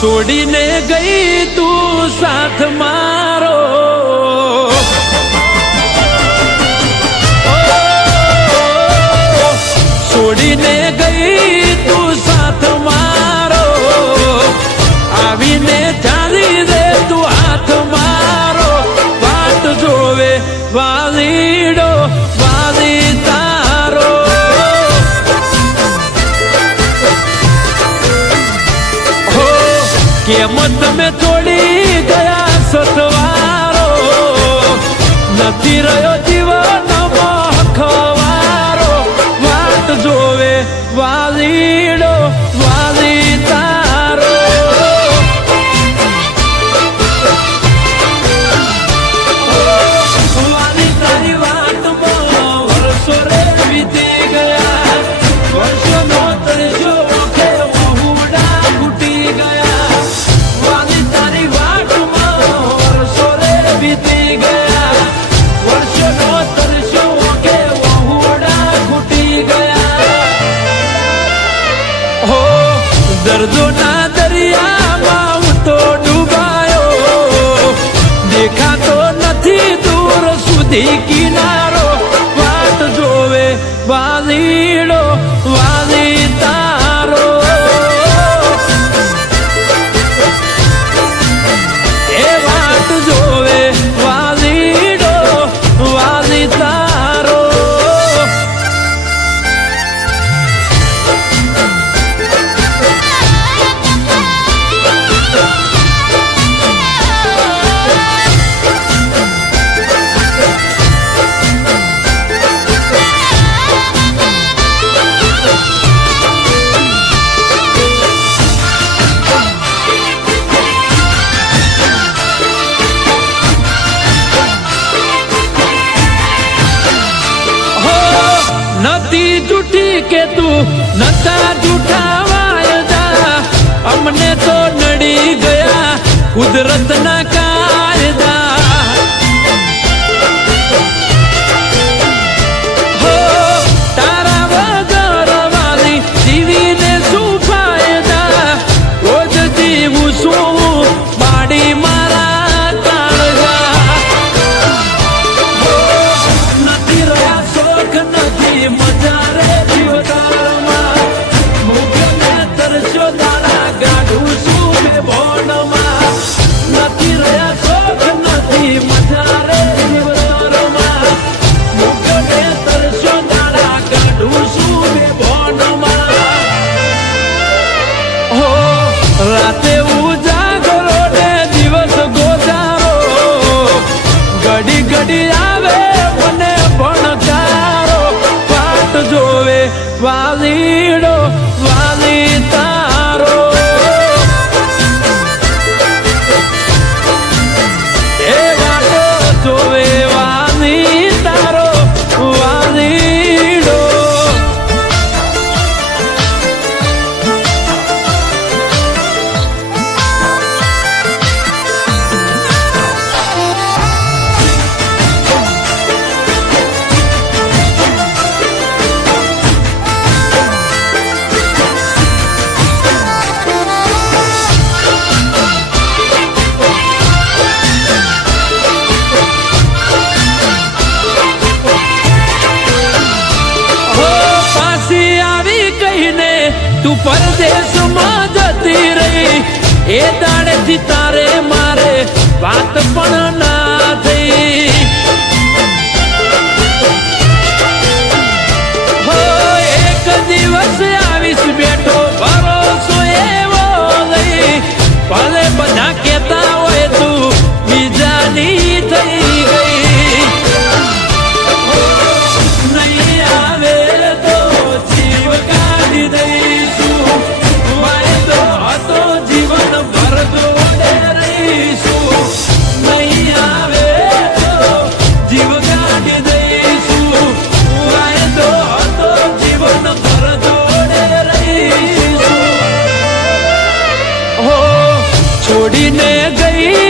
છોડીને ગઈ તું સાથ મારો, છોડીને ગઈ તું સાથ મારો, આવીને ચાલી દે તું હાથ મારો, વાત જોવે વાલીડો વાલી તારો. કેમ તમે છોડી ગયા સથવારો, નથી રહ્યો જીવનમાં ખવારો, વાત જોવે વાલીડો વાલી તારો. વાલી તારી વાતમાં વર્ષો રે વીતી ગયા, વર્ષોનો તરસ્યો ઓખે વહુડા ઘૂટી ગયા. વાલી તારી વાતમાં વર્ષો રે વીતી ગયા, વર્ષોનો તરસ્યો ઓખે વહુડા ઘૂટી ગયા. હો દર્દોના દરિયામાં હું તો ડૂબાયો, દેખાતો નથી દૂર સુધી કિનારો, વાત જોવે વાલીડો વાલી તારો. એ વાત જોવે વાલીડો વાલી તારો. નથી જૂઠી કે તું નતા જૂઠા વાયદા, અમને તો નડી ગયા કુદરતના કાયદા. હો તારા વગર વાલી જીવીને શું ફાયદા, રોજ જીવું શું બાડી મારા કાળજા. નથી રહ્યા શોખ નથી મજા રે જીવતારમાં, મુખને તરસ્યો તારા ગાઢું શું બે ભોનમાં. નથી રહ્યા શોખ નથી મજા રે જીવતારમાં, મુખને તરસ્યો તારા ગાઢું શું બે ભોનમાં. હો રાતે ઉજાગરો ને દિવસ ગોજારો, ઘડી ઘડી આવે મને ભણકારો, વાત જોવે વાલીડો વાલી તારો. એ વાતો જોવે વાલી તારો વાલીડો. તું પરદેશમાં જતી રહી, એ દાડેથી તારે મારે વાત પણ ના થઈ. હો એક દિવસ આવીશ બેઠો ભરોસો એવો લઈ, ભલે બધા કહેતા હોય તું બીજાની થઈ ગઈ. નહીં આવે તો જીવ કાઢી દઈશું, વાયદો હતો જીવન ભર જોડે રહીશું. નહીં આવે તો જીવ કાઢી દઈશું, વાયદો હતો જીવન ભર જોડે રહીશું. હો છોડીને ગઈ